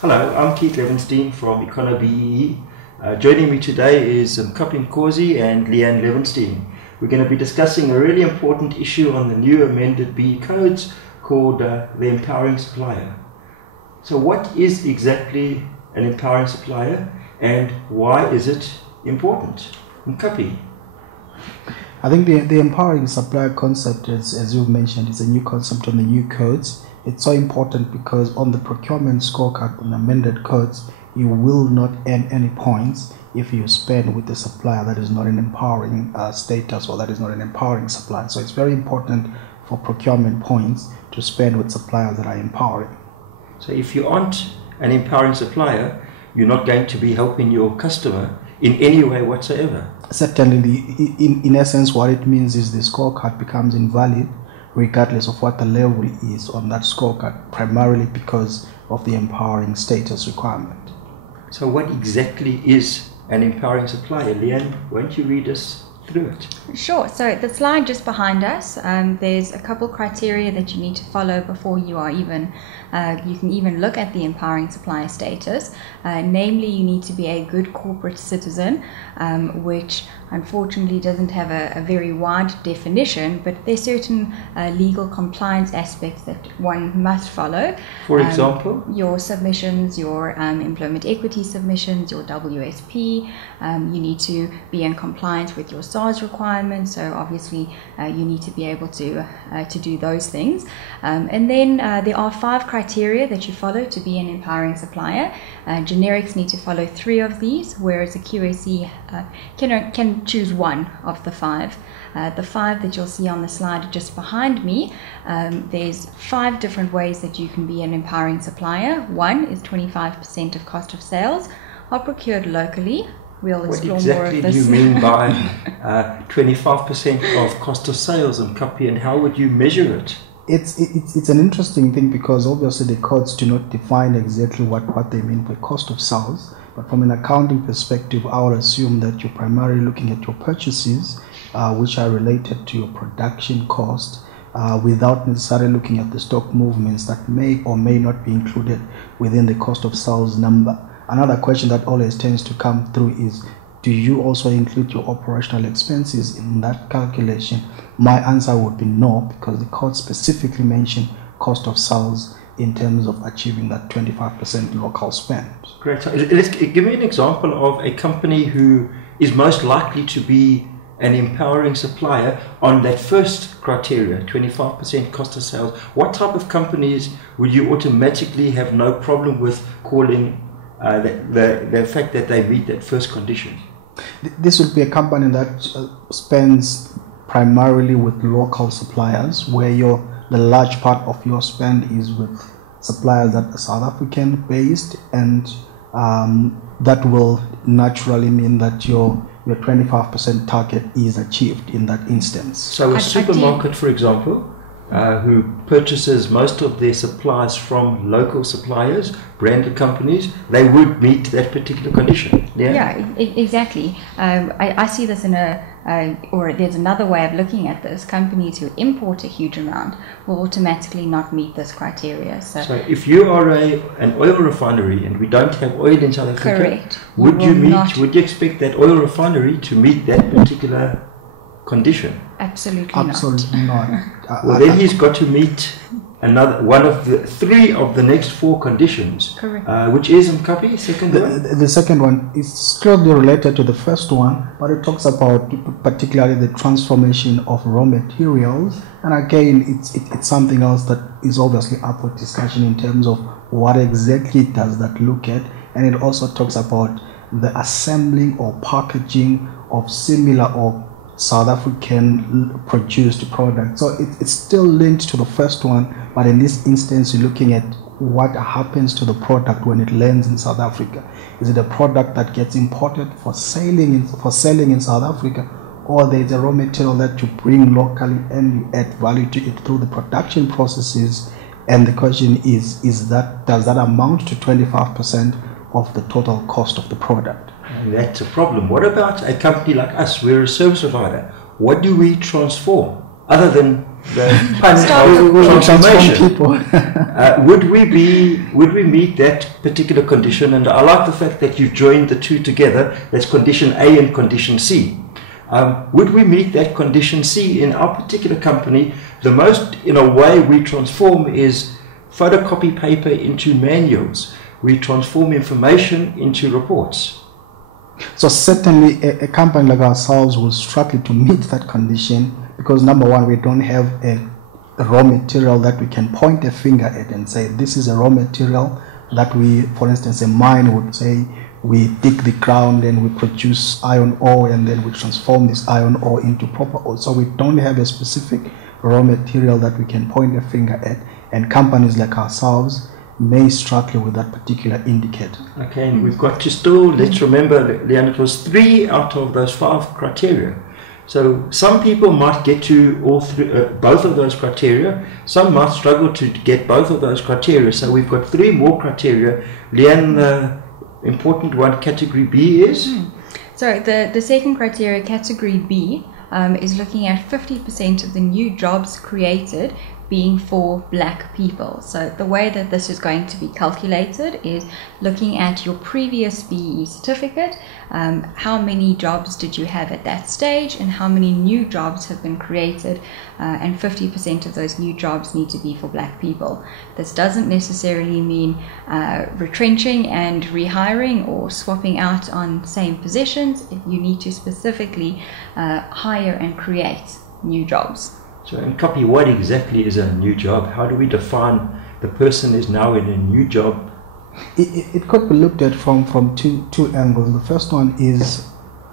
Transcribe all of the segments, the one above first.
Hello, I'm Keith Levenstein from EconoBEE. Joining me today is Kapin Kosi and Leanne Levenstein. We're going to be discussing a really important issue on the new amended BEE codes called the empowering supplier. So what is exactly an empowering supplier and why is it important? Kapi. I think the empowering supplier concept, as you mentioned, is a new concept on the new codes. It's so important because on the procurement scorecard, on amended codes, you will not earn any points if you spend with a supplier that is not an empowering status or that is not an empowering supplier. So it's very important for procurement points to spend with suppliers that are empowering. So if you aren't an empowering supplier, you're not going to be helping your customer in any way whatsoever. Certainly, in essence, what it means is the scorecard becomes invalid regardless of what the level is on that scorecard, primarily because of the empowering status requirement. So what exactly is an empowering supplier? Leanne, won't you read us through it? Sure. So the slide just behind us, there's a couple criteria that you need to follow before you are even, you can even look at the empowering supplier status. Namely, you need to be a good corporate citizen, which unfortunately doesn't have a very wide definition, but there's certain legal compliance aspects that one must follow. For example? Your submissions, your employment equity submissions, your WSP, you need to be in compliance with your SARS requirements, so obviously you need to be able to do those things. And then there are 5 criteria that you follow to be an empowering supplier. Generics need to follow 3 of these, whereas a QAC can choose 1 of the 5. The 5 that you'll see on the slide just behind me, there's 5 different ways that you can be an empowering supplier. 1 is 25% of cost of sales are procured locally. We'll explore more of this. What exactly do you mean by 25% of cost of sales in Kapi, and how would you measure it? It's an interesting thing because obviously the codes do not define exactly what they mean by cost of sales. But from an accounting perspective, I would assume that you're primarily looking at your purchases, which are related to your production cost, without necessarily looking at the stock movements that may or may not be included within the cost of sales number. Another question that always tends to come through is, do you also include your operational expenses in that calculation? My answer would be no, because the code specifically mention cost of sales in terms of achieving that 25% local spend. Great. So give me an example of a company who is most likely to be an empowering supplier on that first criteria, 25% cost of sales. What type of companies would you automatically have no problem with calling the fact that they meet that first condition? This would be a company that spends primarily with local suppliers, where the large part of your spend is with suppliers that are South African based, and that will naturally mean that your 25% target is achieved in that instance. So a supermarket, for example, who purchases most of their supplies from local suppliers, branded companies, they would meet that particular condition. Yeah, exactly. I see this in or there's another way of looking at this. Companies who import a huge amount will automatically not meet this criteria. So if you are an oil refinery and we don't have oil in South Africa, correct, would you expect that oil refinery to meet that particular condition? Absolutely not. Well, then he's got to meet one of the 3 of the next 4 conditions. Correct. Which is Kapi, second one? The second one is closely related to the first one, but it talks about particularly the transformation of raw materials. And again, it's something else that is obviously up for discussion in terms of what exactly does that look at. And it also talks about the assembling or packaging of similar or South African produced products. So it's still linked to the first one, but in this instance you're looking at what happens to the product when it lands in South Africa. Is it a product that gets imported for selling in South Africa, or there's a raw material that you bring locally and you add value to it through the production processes? And the question is does that amount to 25% of the total cost of the product? And that's a problem. What about a company like us? We're a service provider. What do we transform? other than the pun of transformation. People. Would we meet that particular condition? And I like the fact that you joined the two together. That's condition A and condition C. Would we meet that condition C in our particular company? The most, in a way, we transform is photocopy paper into manuals. We transform information into reports. So certainly a company like ourselves will struggle to meet that condition because number one, we don't have a raw material that we can point a finger at and say this is a raw material that we, for instance, a mine would say we dig the ground and we produce iron ore and then we transform this iron ore into proper ore. So we don't have a specific raw material that we can point a finger at, and companies like ourselves may struggle with that particular indicator. Okay, and we've got to still, let's remember, Leanne, it was 3 out of those 5 criteria. So some people might get to all three, both of those criteria. Some might struggle to get both of those criteria. So we've got 3 more criteria. Leanne, the important one, category B is? So the second criteria, category B, is looking at 50% of the new jobs created being for black people. So the way that this is going to be calculated is looking at your previous BEE certificate, how many jobs did you have at that stage and how many new jobs have been created, and 50% of those new jobs need to be for black people. This doesn't necessarily mean retrenching and rehiring or swapping out on same positions. You need to specifically hire and create new jobs. So in copy, what exactly is a new job? How do we define the person is now in a new job? It could be looked at from two angles. The first one is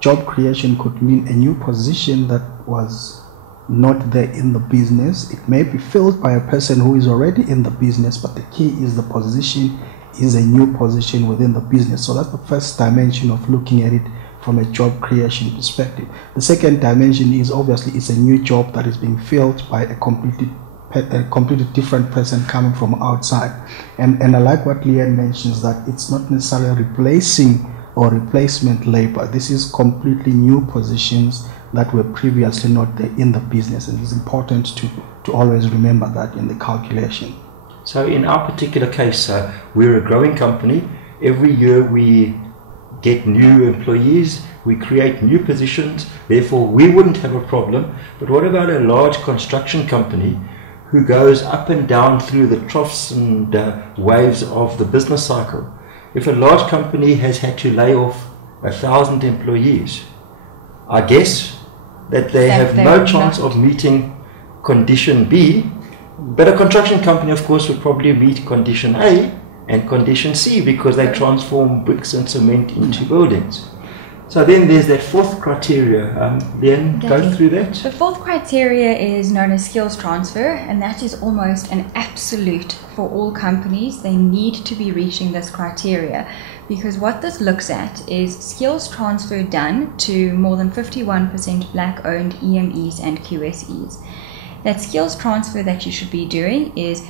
job creation could mean a new position that was not there in the business. It may be filled by a person who is already in the business, but the key is the position is a new position within the business. So that's the first dimension of looking at it from a job creation perspective. The second dimension is obviously it's a new job that is being filled by a completely different person coming from outside. And I like what Leanne mentions, that it's not necessarily replacing or replacement labor. This is completely new positions that were previously not there in the business, and it's important to always remember that in the calculation. So in our particular case, we're a growing company. Every year we get new employees, we create new positions, therefore we wouldn't have a problem. But what about a large construction company who goes up and down through the troughs and waves of the business cycle? If a large company has had to lay off 1,000 employees, I guess that they have no chance of meeting condition B, but a construction company of course would probably meet condition A and condition C because they transform bricks and cement into buildings. So then there's that fourth criteria. Leanne, go through that. The fourth criteria is known as skills transfer, and that is almost an absolute for all companies. They need to be reaching this criteria because what this looks at is skills transfer done to more than 51% black-owned EMEs and QSEs. That skills transfer that you should be doing is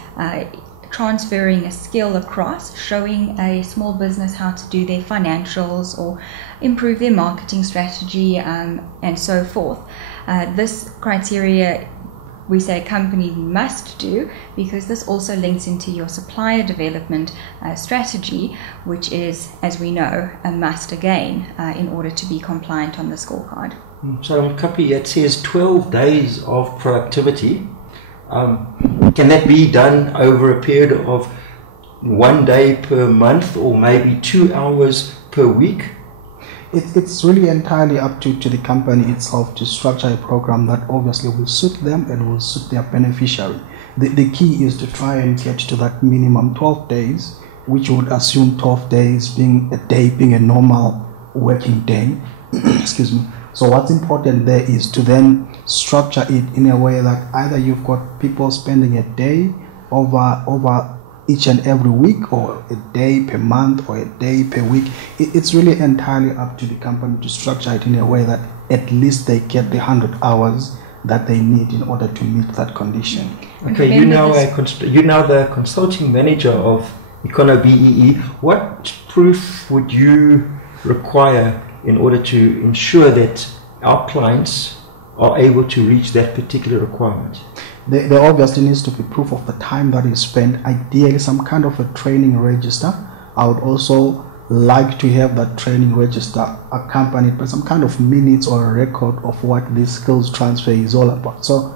transferring a skill across, showing a small business how to do their financials or improve their marketing strategy, and so forth. This criteria we say a company must do because this also links into your supplier development strategy, which is, as we know, a must again in order to be compliant on the scorecard. So on copy it says 12 days of productivity. Can that be done over a period of 1 day per month or maybe 2 hours per week? It's really entirely up to the company itself to structure a program that obviously will suit them and will suit their beneficiary. The key is to try and get to that minimum 12 days, which would assume 12 days being a normal working day. Excuse me. So what's important there is to then structure it in a way that either you've got people spending a day over each and every week, or a day per month, or a day per week. It's really entirely up to the company to structure it in a way that at least they get the 100 hours that they need in order to meet that condition. Okay, you're now the consulting manager of EconoBEE. What proof would you require in order to ensure that our clients are able to reach that particular requirement? There obviously needs to be proof of the time that is spent, ideally some kind of a training register. I would also like to have that training register accompanied by some kind of minutes or a record of what this skills transfer is all about. So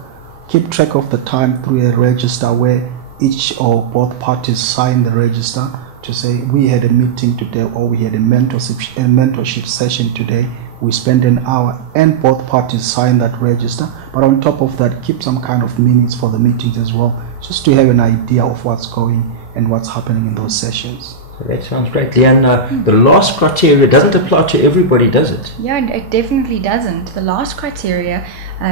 keep track of the time through a register where each or both parties sign the register to say we had a meeting today, or we had a mentorship session today, we spent an hour, and both parties sign that register. But on top of that, keep some kind of minutes for the meetings as well, just to have an idea of what's going and what's happening in those sessions. That sounds great. Leanne, the last criteria doesn't apply to everybody, does it? Yeah, it definitely doesn't. The last criteria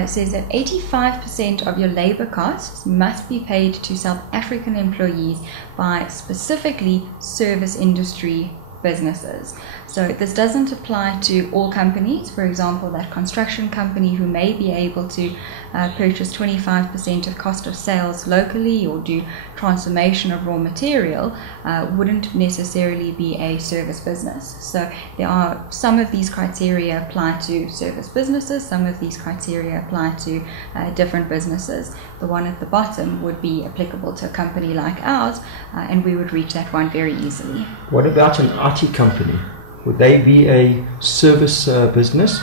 says that 85% of your labor costs must be paid to South African employees by specifically service industry businesses. So this doesn't apply to all companies. For example, that construction company who may be able to purchase 25% of cost of sales locally or do transformation of raw material wouldn't necessarily be a service business. So there are some of these criteria apply to service businesses, some of these criteria apply to different businesses. The one at the bottom would be applicable to a company like ours, and we would reach that one very easily. What about an IT company? Would they be a service business?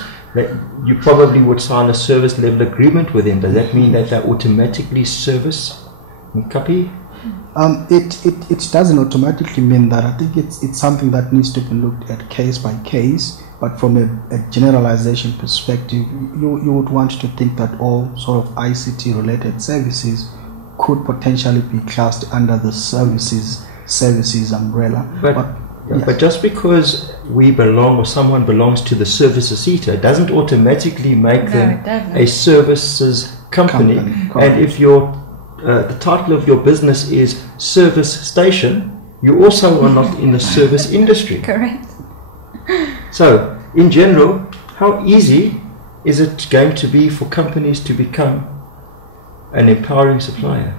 You probably would sign a service level agreement with them. Does that mean that they automatically service Nkapi? It doesn't automatically mean that. I think it's something that needs to be looked at case by case. But from a generalization perspective, you would want to think that all sort of ICT related services could potentially be classed under the services umbrella. But just because we belong or someone belongs to the services sector, it doesn't automatically make them a services company. And if the title of your business is service station, you also are not in the service industry. Correct. So, in general, how easy is it going to be for companies to become an empowering supplier?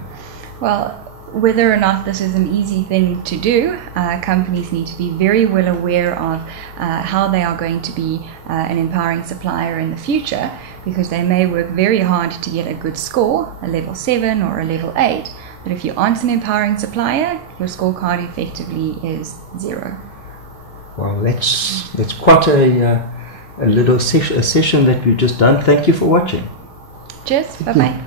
Well, whether or not this is an easy thing to do, companies need to be very well aware of how they are going to be an empowering supplier in the future, because they may work very hard to get a good score, a level 7 or a level 8, but if you aren't an empowering supplier, your scorecard effectively is 0. Well, that's quite a little session that we've just done. Thank you for watching. Cheers, bye-bye.